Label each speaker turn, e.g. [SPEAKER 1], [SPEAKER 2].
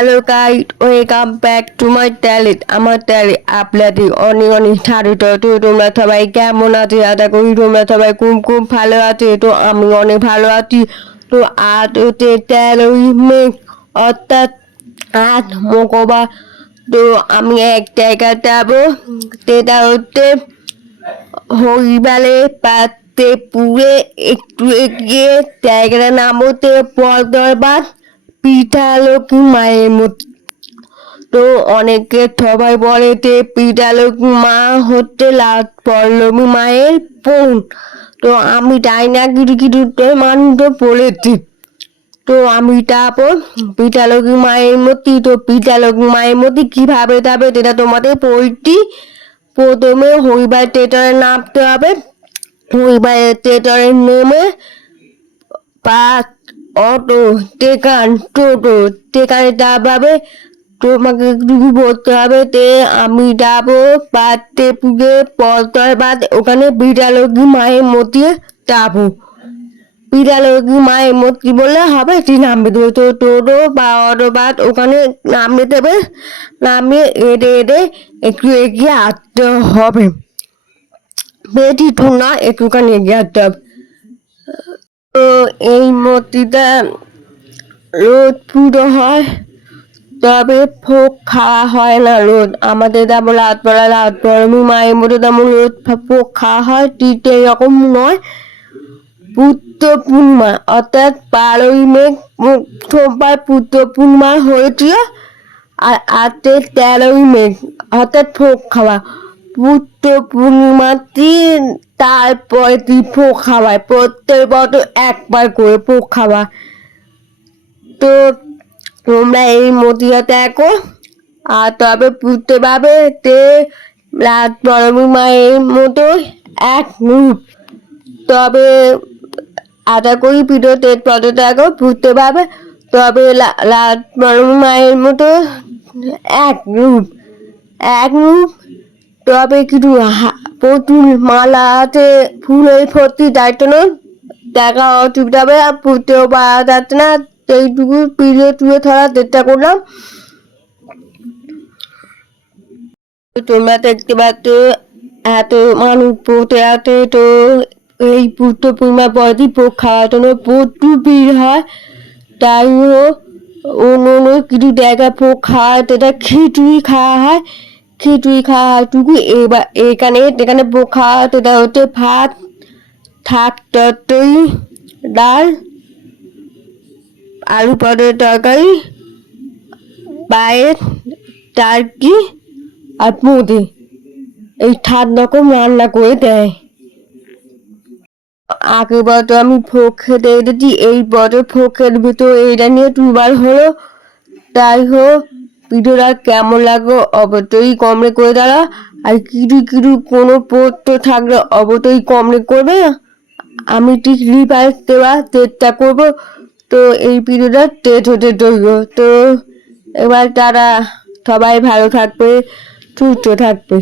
[SPEAKER 1] Hello guide welcome back to my talent আমার talent আপনাদের অনেক অনেক স্বাগত তো তোমরা সবাই কেমন আছে? আশা করি তোমরা সবাই খুব খুব ভালো আছে। তো, আমি অনেক ভালো আছি। তো, আজ হচ্ছে তেরোই মে, অর্থাৎ আজ মঙ্গলবার। তো, আমি এক জায়গায় যাব। সেটা হচ্ছে হরিবালে পাতে পুরে একটু এগিয়ে, জায়গাটার নাম হচ্ছে পরদরবার পিঠালক্ষ্মী মায়ের মূর্তি। তো অনেকে সবাই বলে যে পিঠালক্ষ্মী মা হচ্ছে লাল পল্লবী মায়ের বোন। তো আমি তাই না কিছু কিছু মানুষ বলেছি। তো আমি যাব পিঠালক্ষ্মী মায়ের মূর্তি, তো পিঠালক্ষ্মী মায়ের মূর্তি কীভাবে যাবে সেটা তোমাদের বলছি। প্রথমে হরিবার থিয়েটারে নামতে হবে। হরিবার থিয়েটারে নেমে বাস অটো, টেকান, টোটো। টেকানে যাবে তোমাকে একটু বলতে হবে তে আমি যাব পাতে পুজো পলতয় বাদ ওখানে বিড়ালগি মায়ের মধ্যে যাব। বিড়ালগি মায়ের মূর্তি বললে হবে? তুই নামবে দেবে। তো টোটো বা অটো বাদ ওখানে নামিয়ে দেবে। নামিয়ে এড়ে এড়ে একটু এগিয়ে আসতে হবে। বেশি ঠোঁ না একটুখানি এগিয়ে আসতে হবে। তো এই মূর্তিটা রোদ পুজো হয়, তবে ভোগ খাওয়া হয় না রোদ। আমাদের তেমন রাতবেলা রাতবেলা মায়ের মধ্যে তেমন রোদ ভোগ খাওয়া হয় ঠিক এরকম নয়, পুত্র পূর্ণিমা। অর্থাৎ বারোই মে, সোমবার পুত্র পূর্ণিমা হয়েছিল, আর আজকে তেরোই মে, অর্থাৎ ভোগ খাওয়া। পুত্র পূর্ণিমা দিন তারপরে তুই ভোগ খাওয়ায়, প্রত্যেক বছর একবার করে ভোগ খাওয়া। তো তোমরা এই মতিটা দেখো, আর তবে বুঝতে পারবে তে রাত পরমী মায়ের মতো এক রূপ। তবে আশা করি ভিডিওতে পদে দেখো বুঝতে পারবে, তবে রাত মায়ের মতো এক রূপ। এক রূপ তবে কিছু প্রচুর মালা আছে, ফুলের ভর্তি দায়িত্ব নয় দেখা অসুবিধা হবে, আর পুঁতেও পাওয়া যাচ্ছে না। সেইটুকু পিড়ে টুড়ে ধরার চেষ্টা করলাম। তোমরা দেখতে পাচ্ছ, এত মানুষ পড়তে আছে তো এই পুত্র পূর্ণিমা পরই পোক খাওয়ার জন্য প্রচুর ভিড় হয়। তাই অন্য অন্য কিছু জায়গায় পোক খাওয়া সেটা খিচুড়ি খাওয়া হয়। খিচুড়ি খাওয়া হয় টুকু এবার এখানে খাওয়া হয় সেটা হচ্ছে ভাত, থাক, তরকারি, ডাল, আলু পটের তরকারি পায়ের টার্কি আর মুদি এই সাত রকম রান্না করে দেয়। আগের বছর আমি ভোগ খেতে এসেছি, এই বছর ভোগের ভিতর এইটা নিয়ে দুবার হলো। তাই হোক ভিডিওটা কেমন লাগল অবশ্যই কমরে করে দাঁড়া আর কিছু কিছু কোনো পোস্ট থাকলে অবশ্যই কমরে করবে। আমি ঠিক রিভাইস দেওয়া চেষ্টা করব। তো এই ভিডিওটা টেট হতে তৈরি তো এবার তারা সবাই ভালো থাকবে, সুস্থ থাকবে।